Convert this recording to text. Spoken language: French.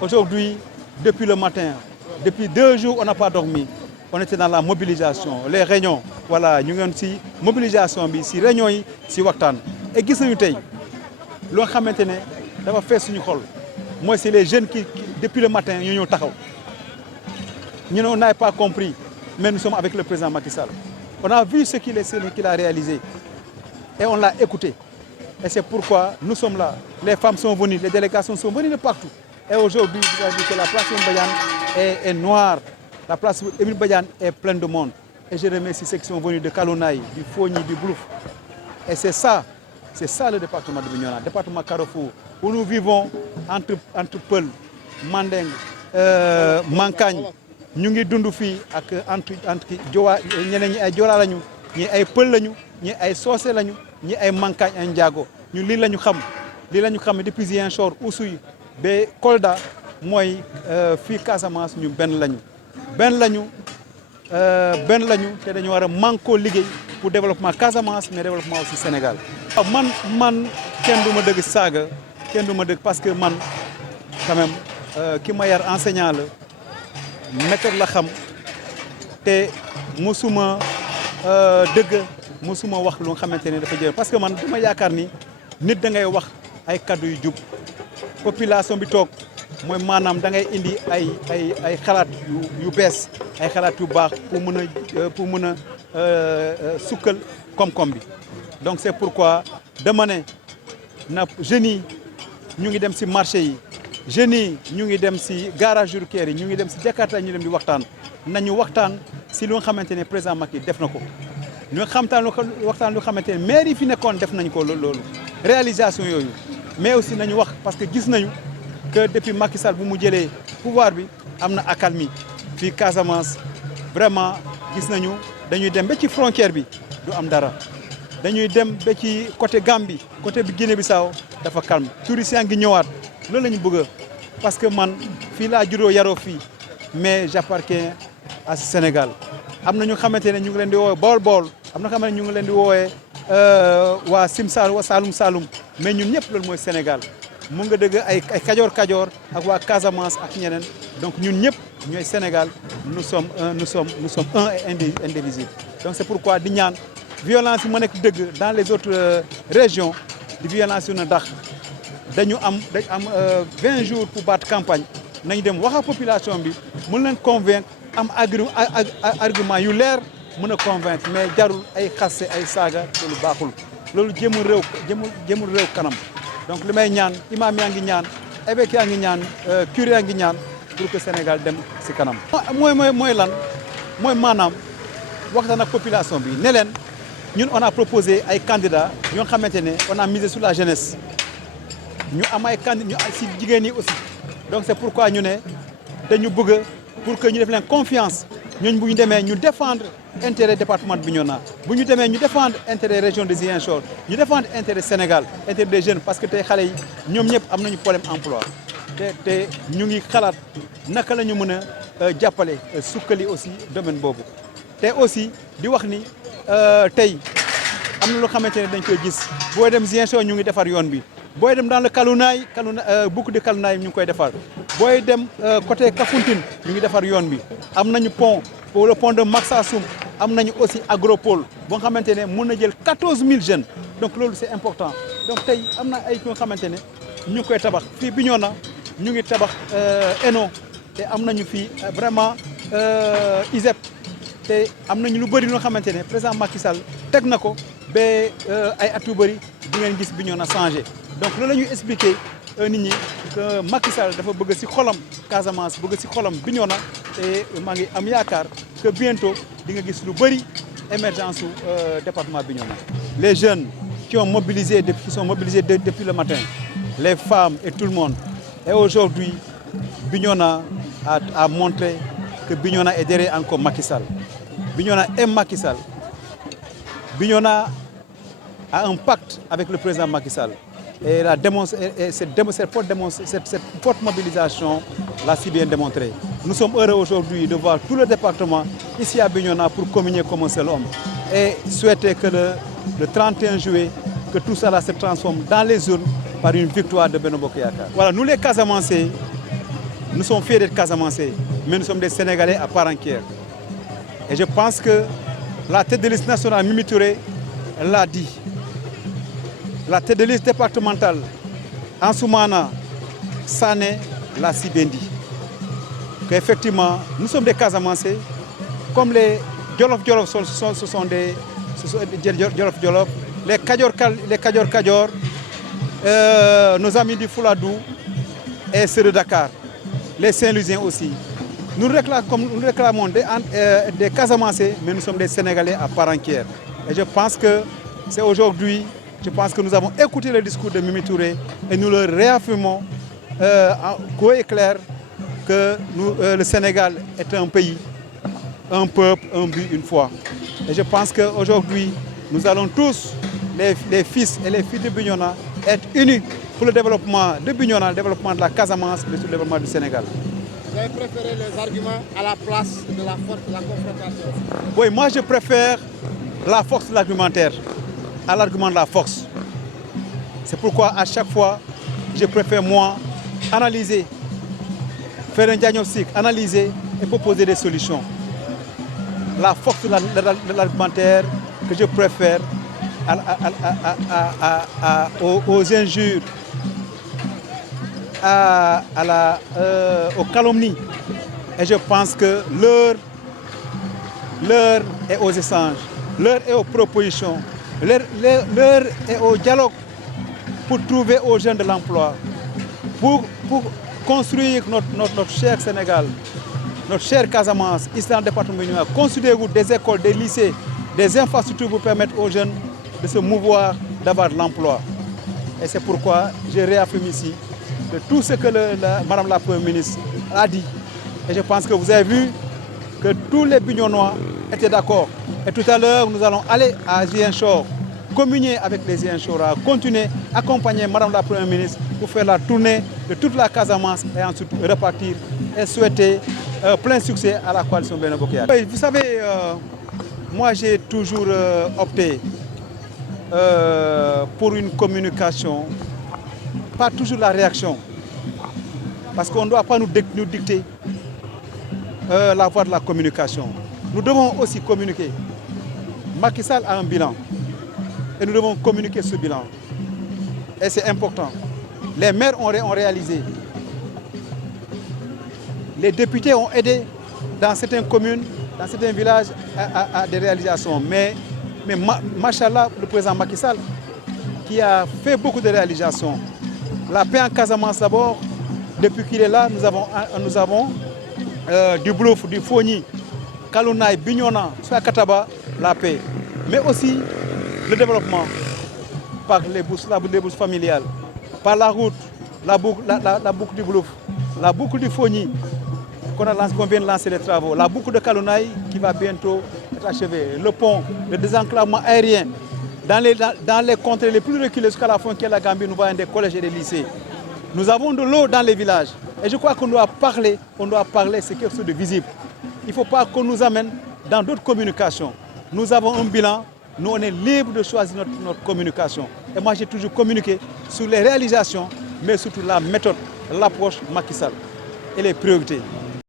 Aujourd'hui, depuis le matin, depuis 2 jours, on n'a pas dormi. On était dans la mobilisation, les réunions. Voilà, nous avons une mobilisation, si réunions, si waktan. Et qu'est-ce que nous avons fait? Nous avons fait ce qu'on Moi, c'est les jeunes qui, depuis le matin, nous avons Nous n'avons pas compris, mais nous sommes avec le président Macky Sall. On a vu ce qu'il a réalisé et on l'a écouté. Et c'est pourquoi nous sommes là. Les femmes sont venues, les délégations sont venues de partout. Et aujourd'hui, vous avez vu que la place Émile Badiane est noire. La place Émile Badiane est pleine de monde. Et je remercie ceux qui sont venus de Kalonaï, du Fogny, du Blouf. Et c'est ça le département de Bignona, le département Carrefour, où nous vivons entre Peul, Mandeng, Mankagne. Nous sommes dundu fi ak entre Jowa ñeneen ñi ay Jola lañu ñi ay Peul lañu ñi ay Socé lañu ñi ay Mankagne ay Ndiago ñu lii lañu xam depuis Ziguinchor Oussouye ba Kolda mooy fii Casamance ñu benn lañu te dañu war a manko liggéey pour développement Casamance mais développement aussi Sénégal. man kenn du ma dëgg saaga kenn du ma dëgg parce que man quand même ki ma yar enseignant la méthode la xam te musuma dëgg musuma wax lu nga xamante ne dafa jël parce que man dama yaakaar ni nit da ngay wax ay kaddu yu jub population bi toog mooy maanaam da ngay indi ay xalaat yu bees ay xalaat yu baax pour mën a sukkal koom-koom bi donc c'est pourquoi dama ne na jeunes yi ñu ngi dem ci marché yi jeunes yi ñu ngi dem ci garage routier yi ñu ngi dem ci Jakarta ñu dem di waxtaan nañu waxtaan ci lu nga xamante ne président Macky def na ko ñu waxtaan lu xamante ne maire yi fi nekkoon def nañ ko loolu réalisation yooyu mais aussi nañu wax parce que gis nañu que depuis Macky Sall bu mu jëlee pouvoir bi am na accalmie fii Casamance vraiment gis nañu dañuy dem ba ci frontière bi du am dara dañuy dem ba ci côté Gambie côté bi Guinée-Bissau dafa calme touristes yaa ngi ñëwaat loolu la ñu bëgg parce que man fii laa juddoo yaroo fii mais j'appartiens à Sénégal am na ñu xamante ne ñu ngi leen di woowee bool am na xamante ne ñu ngi leen di woowee waa Sim Saloum waa Saloum mais ñun ñëpp loolu mooy Sénégal mu nga dëgg ay kajoor ak waa Casamance ak ñeneen donc ñun ñëpp ñooy Sénégal nous sommes un et indivisible donc c'est pourquoi di ñaan violence yi ma nekk dëgg dans les autres régions di violence yu na dax dañ am 20 jours pour battre campagne nañ dem wax ak population bi mën leen convaincre am argument yu leer mën a convaincre mais jarul ay xasse ay saaga loolu baaxul loolu jëmul réew kanam donc li may ñaan imam yaa ngi ñaan évêque yaa ngi ñaan curé yaa ngi ñaan pour que Sénégal dem ci kanam mooy lan mooy maanaam waxtaan ak population bi ne leen ñun on a proposé ay candidats yoo xamante ne on a misé sur la jeunesse ñu am ay candidats ci jigéen ñi aussi donc c'est pourquoi ñu ne dañu bëgg pour que ñu def leen confiance ñooñu bu ñu demee ñu défendre intérêt département de Bignona bu ñu demee ñu défendre intérêt région de Ziguinchor ñu défendre intérêt Sénégal intérêt des jeunes parce que tey xale yi ñoom ñëpp am nañu problème emploi te ñu ngi xalaat naka la ñu mën a jàppale sukkali aussi domaine boobu te aussi di wax ni tey am na loo xamante ne dañ koy gis booy dem Ziguinchor ñu ngi defar yoon bi booy dem dans le Kalounay boucle de Kalounay ñu ngi koy defar booy dem côté Kafountine ñu ngi defar yoon bi am nañu pont pour le pont de Marsassoum am nañu aussi agropole boo xamante ne mën na jël 14 000 jeunes donc loolu c'est important donc tey am na ay ñoo xamante ne ñu ngi koy tabax fii Bignona ñu ngi tabax ENO te am nañu fii vraiment ISEP te am nañu lu bëri loo xamante ne président Macky Sall teg na ko ba ay at yu bëri di ngeen gis Bignona changé donc loolu la ñuy expliquer nit ñi que Macky Sall dafa bëgg ci xolam Casamance bëgg ci xolam Bignona te maa ngi am yaakaar que bientôt di nga gis lu bëri émergence su département Bignona. Les jeunes qui sont mobilisés depuis le matin, les femmes et tout le monde. Et aujourd'hui, Bignona a montré que Bignona est derrière encore Macky Sall. Bignona aime Macky Sall. Bignona a un pacte avec le président Macky Sall. Et cette forte mobilisation l'a si bien démontré. Nous sommes heureux aujourd'hui de voir tout le département ici à Bignona pour communier comme un seul homme. Et souhaiter que le 31 juillet, que tout cela se transforme dans les urnes par une victoire de Benno Bokk Yakaar. Voilà, nous les Casamançais, nous sommes fiers d'être Casamancés, mais nous sommes des Sénégalais à part entière. Et je pense que la tête de liste nationale, Mimi Touré, l'a dit. La tête de liste départementale, Ansoumana Sané, l'a si bien dit. Qu'effectivement, nous sommes des Casamancés, comme les Djolof Djolof, ce sont des Djolof Djolof, les Kadior Kadior, nos amis du Fouladou et ceux de Dakar, les Saint-Louisiens aussi. Nous réclamons des Casamancés, mais nous sommes des Sénégalais à part entière. Et je pense que c'est aujourd'hui, je pense que nous avons écouté le discours de Mimi Touré et nous le réaffirmons haut et clair que le Sénégal est un pays, un peuple, un but, une foi. Et je pense qu'aujourd'hui, nous allons tous, les fils et les filles de Bignona, être unis pour le développement de Bignona, le développement de la Casamance, mais le développement du Sénégal. Vous avez préféré les arguments à la place de la force de la confrontation? Oui, moi je préfère la force de l'argumentaire à l'argument de la force. C'est pourquoi à chaque fois, je préfère moi analyser, faire un diagnostic, analyser et proposer des solutions. La force de l'argumentaire que je préfère aux injures, aux calomnies. Et je pense que l'heure est aux échanges, l'heure est aux propositions, l'heure est au dialogue pour trouver aux jeunes de l'emploi, pour construire notre cher Sénégal, notre cher Casamance, ici dans le département de Bignona. Construisez-vous des écoles, des lycées, des infrastructures pour permettre aux jeunes de se mouvoir, d'avoir de l'emploi. Et c'est pourquoi je réaffirme ici de tout ce que Madame la Première ministre a dit. Et je pense que vous avez vu que tous les Bignonois étaient d'accord. Et tout à l'heure, nous allons aller à Ziguinchor, communier avec les Ziguinchorois, continuer à accompagner Madame la Première ministre pour faire la tournée de toute la Casamance et ensuite repartir et souhaiter plein succès à la coalition Benno Bokk Yaakaar. Vous savez, moi j'ai toujours opté pour une communication, pas toujours la réaction, parce qu'on ne doit pas nous dicter la voie de la communication. Nous devons aussi communiquer. Macky Sall a un bilan et nous devons communiquer ce bilan. Et c'est important. Les maires ont réalisé. Les députés ont aidé dans certaines communes, dans certains villages à des réalisations. Mais machallah, le président Macky Sall, qui a fait beaucoup de réalisations. La paix en Casamance d'abord, depuis qu'il est là, nous avons du Blouf, du Fogny, Kalounaï, Bignona, Kataba, la paix. Mais aussi le développement par les bourses familiales, par la route, la boucle du Blouf, la boucle du Fogny, qu'on vient de lancer les travaux, la boucle de Kalounaï qui va bientôt être achevée, le pont, le désenclavement aérien. Dans les contrées les plus reculées jusqu'à la frontière de la Gambie, nous voyons des collèges et des lycées. Nous avons de l'eau dans les villages. Et je crois qu'on doit parler, c'est quelque chose de visible. Il ne faut pas qu'on nous amène dans d'autres communications. Nous avons un bilan, nous on est libre de choisir notre communication. Et moi j'ai toujours communiqué sur les réalisations, mais surtout la méthode, l'approche Macky Sall et les priorités.